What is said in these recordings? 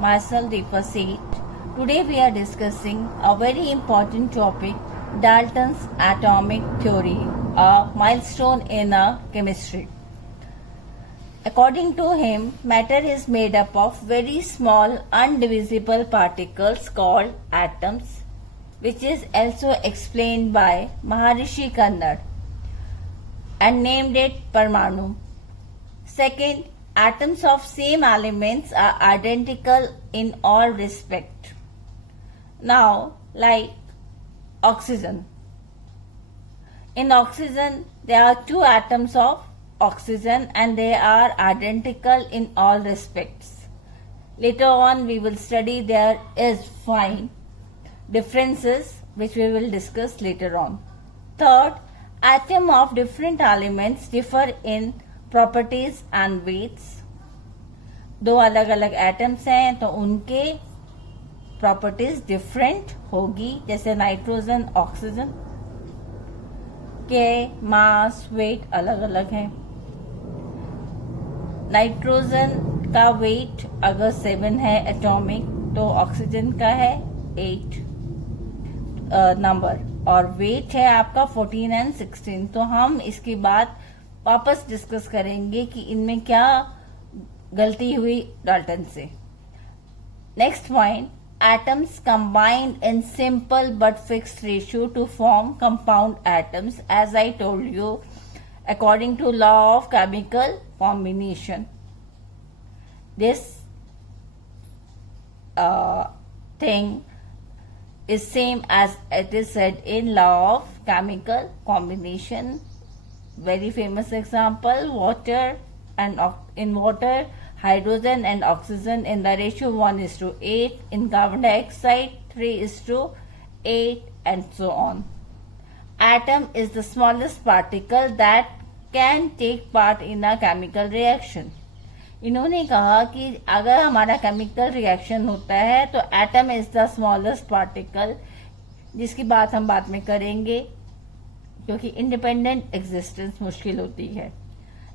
myself Deepa Seth. Today we are discussing a very important topic, Dalton's atomic theory, a milestone in chemistry. According to him, matter is made up of very small undivisible particles called atoms, which is also explained by Maharishi Kannad and named it Parmanu. Second, atoms of same elements are identical in all respect. Now, like oxygen. In oxygen, there are two atoms of oxygen and they are identical in all respects. Later on, we will study there is fine differences which we will discuss later on. Third, atoms of different elements differ in properties and weights. दो अलग अलग atoms हैं तो उनके properties different होगी, जैसे nitrogen oxygen के mass weight अलग अलग है. नाइट्रोजन का वेट अगर 7 है एटॉमिक तो ऑक्सीजन का है 8 नंबर और वेट है आपका 14 एंड 16. तो हम इसकी बात वापस डिस्कस करेंगे कि इनमें क्या गलती हुई डाल्टन से. Next point, atoms combined in simple but fixed ratio to form compound atoms as I told you according to law of chemical combination. This thing is same as it is said in law of chemical combination. Very famous example, water and in water hydrogen and oxygen in the ratio 1:8, in carbon dioxide 3:8 and so on. Atom is the smallest particle that can take part in a chemical reaction. इन्होंने कहा कि अगर हमारा chemical reaction होता है तो atom is the smallest particle, जिसकी बात हम बाद में करेंगे क्योंकि इंडिपेंडेंट एग्जिस्टेंस मुश्किल होती है.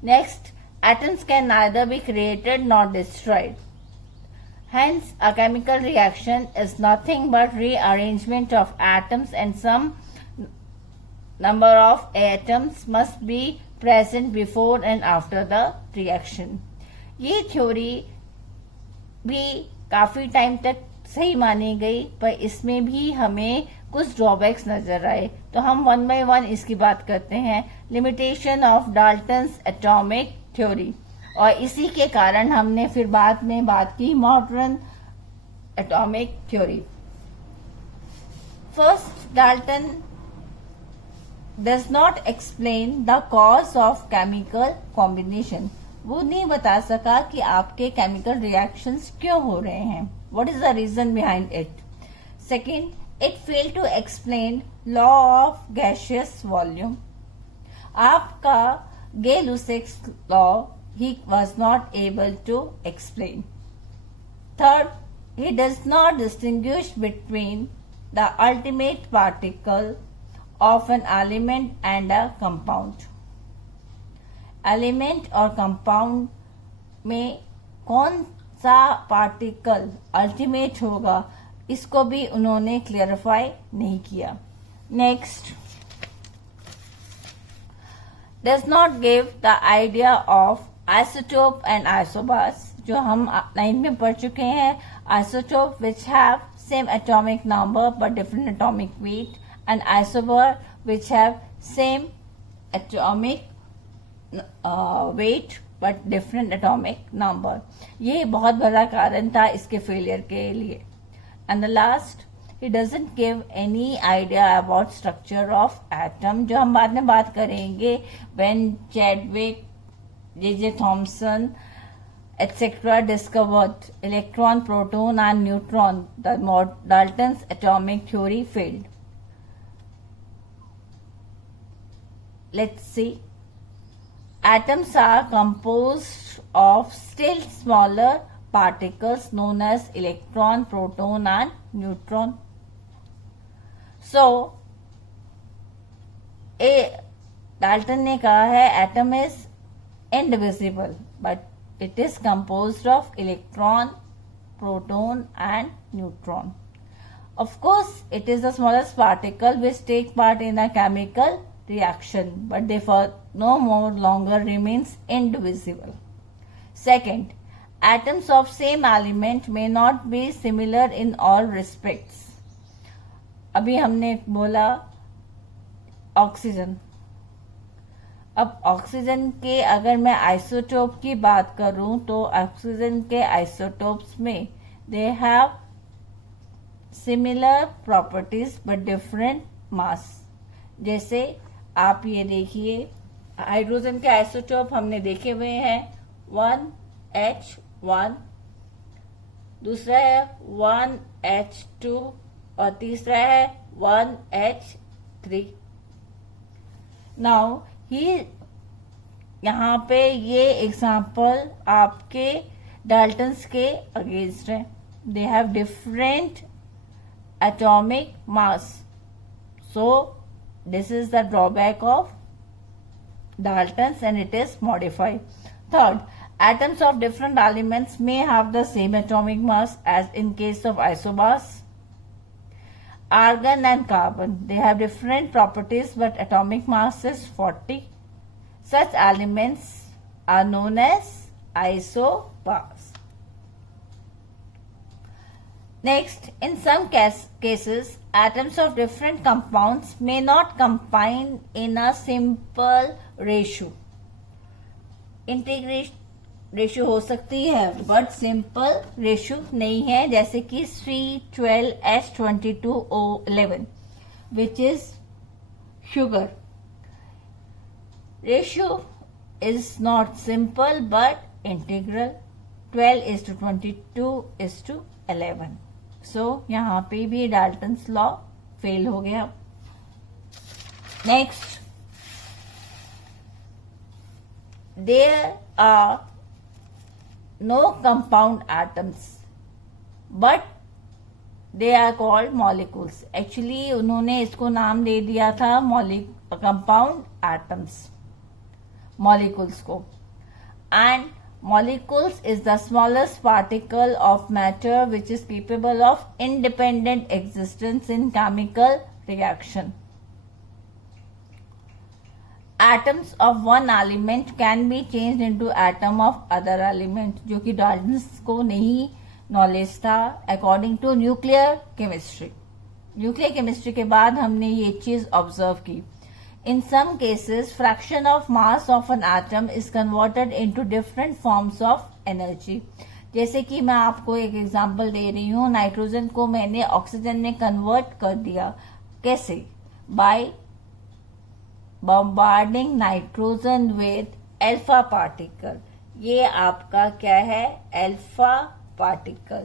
Next, atoms can neither be created not destroyed. Hence a chemical reaction is nothing but rearrangement of atoms and same number of atoms must be present before and after the reaction. ये theory भी काफी time तक सही मानी गई, पर इसमें भी हमें कुछ ड्रॉबैक्स नजर आए, तो हम वन बाय वन इसकी बात करते हैं. Limitation of Dalton's atomic theory, और इसी के कारण हमने फिर बाद में बात की modern atomic theory. First, Dalton does not explain the cause of chemical combination. वो नहीं बता सका कि आपके केमिकल रिएक्शंस क्यों हो रहे हैं. What is the reason behind it. Second, it failed to explain law of gaseous volume. आपका Gay-Lussac's law he was not able to explain. Third, he does not distinguish between the ultimate particle of an element and a compound. Element और compound में कौन सा particle ultimate होगा, इसको भी उन्होंने clarify नहीं किया. Next, does not give the idea of isotope and isobars, जो हम 9 में पढ़ चुके हैं. Isotope which have same atomic number but different atomic weight, and isobar which have same atomic weight but different atomic number. ये बहुत बड़ा कारण था इसके फेलियर के लिए. And the last, he doesn't give any idea about structure of atom, जो हम बाद में बात करेंगे. when Chadwick, J.J. Thomson etc. discovered electron, proton and neutron, the Dalton's atomic theory failed. Let's see. Atoms are composed of still smaller particles known as electron, proton and neutron. So, Dalton ने कहा है atom is indivisible but it is composed of electron, proton and neutron. Of course, it is the smallest particle which take part in a chemical reaction, but they for no more longer remains indivisible. Second, atoms of same element may not be similar in all respects. अभी हमने बोला oxygen. अब oxygen के अगर मैं isotope की बात करूं तो ऑक्सीजन के आइसोटोप्स में they have similar properties but different mass. जैसे आप ये देखिए, हाइड्रोजन के आइसोटोप हमने देखे हुए हैं 1H1, दूसरा है 1H2 और तीसरा है 1H3. नाउ ही यहाँ पे ये एग्जाम्पल आपके डाल्टन्स के अगेंस्ट है. They have different atomic mass, so this is the drawback of Daltons and it is modified. Third, atoms of different elements may have the same atomic mass as in case of isobars. Argon and carbon, they have different properties but atomic mass is 40. Such elements are known as isobars. Next, in some cases, atoms of different compounds may not combine in a simple ratio. Integration ratio हो सकती है but simple ratio नहीं है, जैसे कि C12H22O11 which is sugar. Ratio is not simple but integral. 12:22:11. सो यहाँ पे भी डाल्टन्स लॉ फेल हो गया. Next, there are no compound atoms but they are called molecules. Actually उन्होंने इसको नाम दे दिया था compound atoms, molecules को. And molecules is the smallest particle of matter which is capable of independent existence in chemical reaction. Atoms of one element can be changed into atom of other element, जो कि Dalton's को नहीं knowledge था. According to nuclear chemistry, nuclear chemistry के बाद हमने ये चीज ऑब्जर्व की. In some cases fraction of mass of an atom is converted into different forms of energy. जैसे कि मैं आपको एक एग्जांपल दे रही हूँ, नाइट्रोजन को मैंने ऑक्सीजन में कन्वर्ट कर दिया. कैसे? By bombarding nitrogen with alpha particle. ये आपका क्या है? अल्फा पार्टिकल,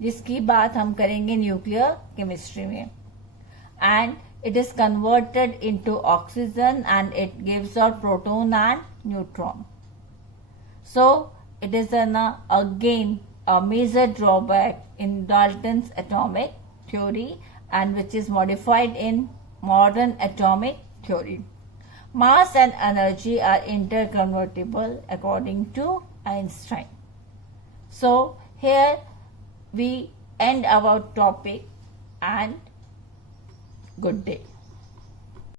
जिसकी बात हम करेंगे न्यूक्लियर केमिस्ट्री में. And it is converted into oxygen and it gives out proton and neutron. So it is again a major drawback in Dalton's atomic theory and which is modified in modern atomic theory. Mass and energy are interconvertible according to Einstein. So here we end our topic and good day.